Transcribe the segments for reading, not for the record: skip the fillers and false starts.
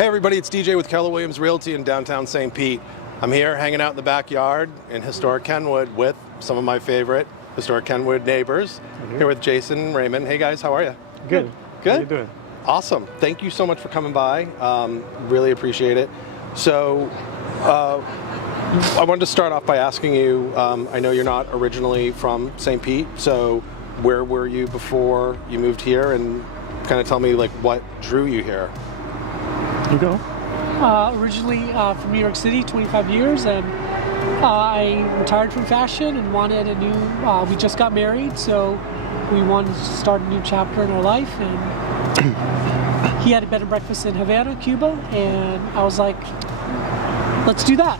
Hey everybody, it's DJ with Keller Williams Realty in downtown St. Pete. I'm here hanging out in the backyard in Historic Kenwood with some of my favorite Historic Kenwood neighbors. Here with Jason and Raymond. Hey guys, how are you? Good. Good? How you doing? Awesome. Thank you so much for coming by. Really appreciate it. So, I wanted to start off by asking you, I know you're not originally from St. Pete, so where were you before you moved here, and kind of tell me like what drew you here? You go. Originally from New York City, 25 years, and I retired from fashion and wanted a new, we just got married, so we wanted to start a new chapter in our life, and he had a bed and breakfast in Havana, Cuba, and I was like, let's do that.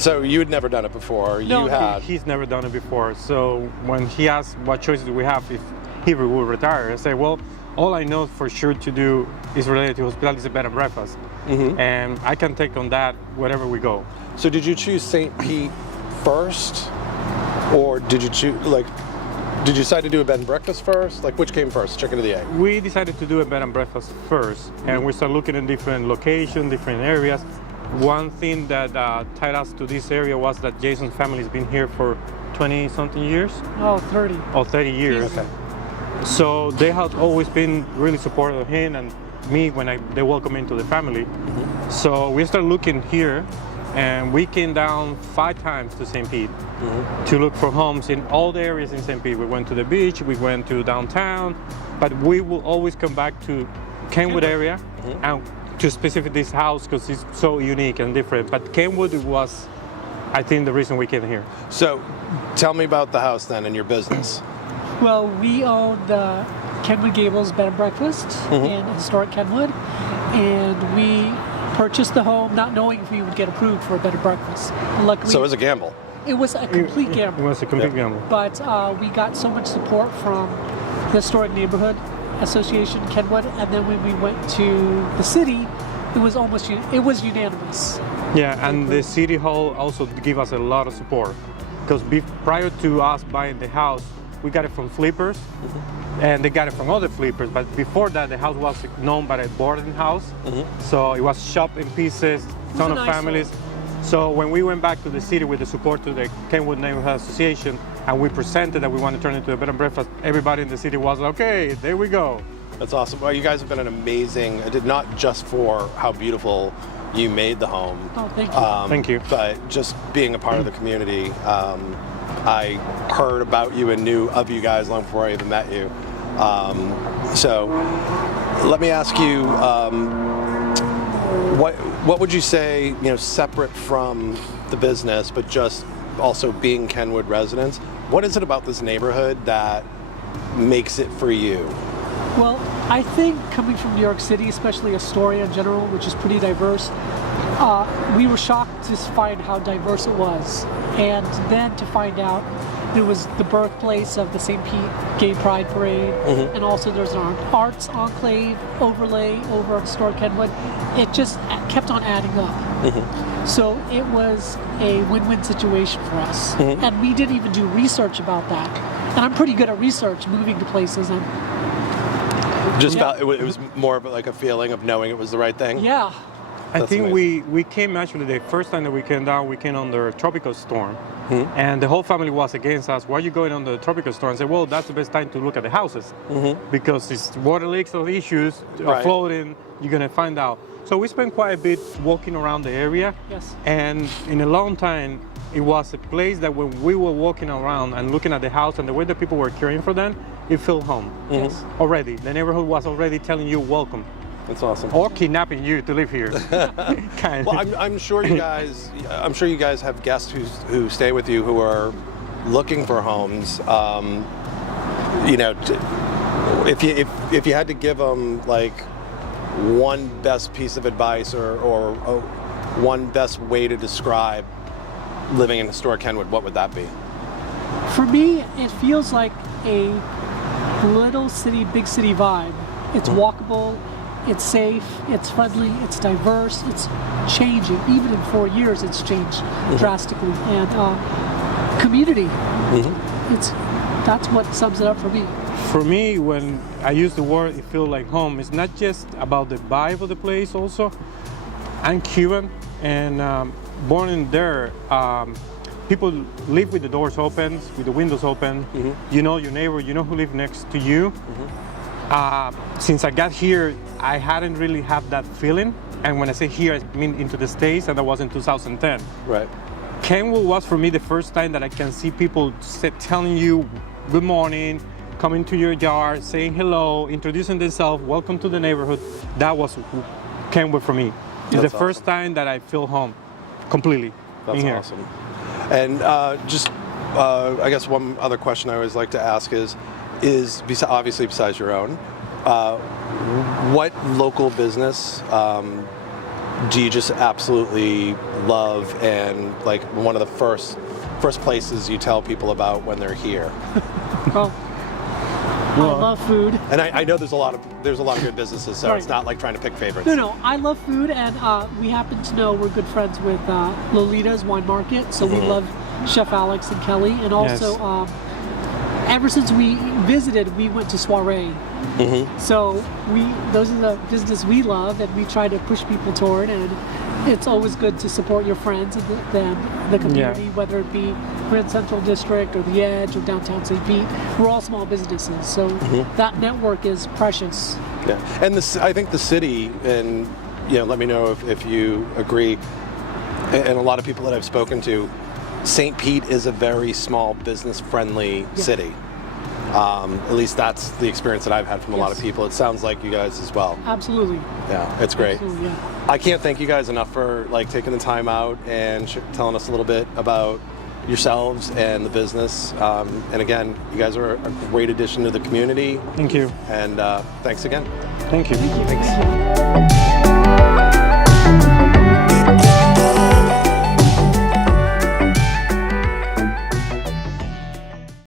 So you had never done it before? No, you had? He's never done it before, so when he asked what choices do we have if he will retire, I said, well, all I know for sure to do is related to hospitality, is a bed and breakfast. And I can take on that wherever we go. So did you choose St. Pete first, or did you choose, did you decide to do a bed and breakfast first? Like, which came first, chicken or the egg? We decided to do a bed and breakfast first, and we started looking at different locations, different areas. One thing that tied us to this area was that Jason's family has been here for 20-something years. Oh, 30. Oh, 30 years. Okay. So they have always been really supportive of him and me when they welcome into the family. So we started looking here, and we came down 5 times to St. Pete to look for homes in all the areas in St. Pete. We went to the beach, we went to downtown, but we will always come back to Kenwood area and to specific this house because it's so unique and different. But Kenwood was, I think, the reason we came here. So tell me about the house then and your business. Well, we own the Kenwood Gables bed and breakfast in Historic Kenwood, and we purchased the home not knowing if we would get approved for a bed and breakfast. And luckily, So it was a gamble. it was a complete gamble. It was a complete gamble. But we got so much support from the Historic Neighborhood Association Kenwood, and then when we went to the city, it was unanimous. Yeah, and the city hall also gave us a lot of support because prior to us buying the house, we got it from flippers, and they got it from other flippers. But before that, the house was known by a boarding house, so it was shop in pieces, ton of nice families. So when we went back to the city with the support to the Kenwood Neighborhood Association, and we presented that we want to turn it into a bed and breakfast, everybody in the city was like, okay, there we go. That's awesome. Well, you guys have been an amazing, not just for how beautiful you made the home. Oh, thank you. Thank you. But just being a part of the community. I heard about you and knew of you guys long before I even met you. So let me ask you, what would you say, separate from the business, but just also being Kenwood residents, what is it about this neighborhood that makes it for you? Well, I think coming from New York City, especially Astoria in general, which is pretty diverse, we were shocked to find how diverse it was. And then to find out it was the birthplace of the St. Pete Gay Pride Parade, and also there's an arts enclave overlay over Historic Kenwood. It just kept on adding up. So it was a win-win situation for us. And we didn't even do research about that. And I'm pretty good at research, moving to places. And It was more of like a feeling of knowing it was the right thing? yeah. I That's think amazing. we came actually the first time that we came down, we came under a tropical storm. And the whole family was against us. Why are you going on the tropical storm? I said, well, that's the best time to look at the houses because it's water leaks or issues, flooding, you're going to find out. So we spent quite a bit walking around the area. Yes. And in a long time, it was a place that when we were walking around and looking at the house and the way that people were caring for them, it felt home. Yes. Already. The neighborhood was already telling you welcome. That's awesome. Or kidnapping you to live here. Kind of. Well, I'm sure you guys. I'm sure you guys have guests who stay with you who are looking for homes. If you had to give them like one best piece of advice or one best way to describe living in Historic Kenwood, what would that be? For me, it feels like a little city, big city vibe. It's walkable. It's safe, it's friendly, it's diverse, it's changing. Even in 4 years, it's changed drastically. And community, that's what sums it up for me. For me, when I use the word "it feels like home," it's not just about the vibe of the place. Also, I'm Cuban and born in there. People live with the doors open, with the windows open. You know your neighbor, you know who lives next to you. Since I got here, I hadn't really had that feeling. And when I say here, I mean into the States, and that was in 2010. Right. Kenwood was for me the first time that I can see people telling you good morning, coming to your yard, saying hello, introducing themselves, welcome to the neighborhood. That was Kenwood for me. It's the first time that I feel home completely. That's in here. awesome. And I guess one other question I always like to ask is obviously besides your own, what local business do you just absolutely love, and like one of the first places you tell people about when they're here? Well, I love food. And I know there's a lot of good businesses, so Right. It's not like trying to pick favorites. No, I love food, and we happen to know we're good friends with Lolita's Wine Market, so we love Chef Alex and Kelly, and also ever since we visited, we went to soiree. So those are the business we love, and we try to push people toward, and it's always good to support your friends and the community, whether it be Grand Central District or the Edge or downtown St. Pete. We're all small businesses, so that network is precious. Yeah, and I think the city, and let me know if you agree, and a lot of people that I've spoken to, St. Pete is a very small business-friendly city. At least that's the experience that I've had from a lot of people. It sounds like you guys as well. Absolutely. Yeah, it's great. Absolutely, yeah. I can't thank you guys enough for taking the time out and telling us a little bit about yourselves and the business. And again, you guys are a great addition to the community. Thank you. And thanks again. Thank you. Thank you.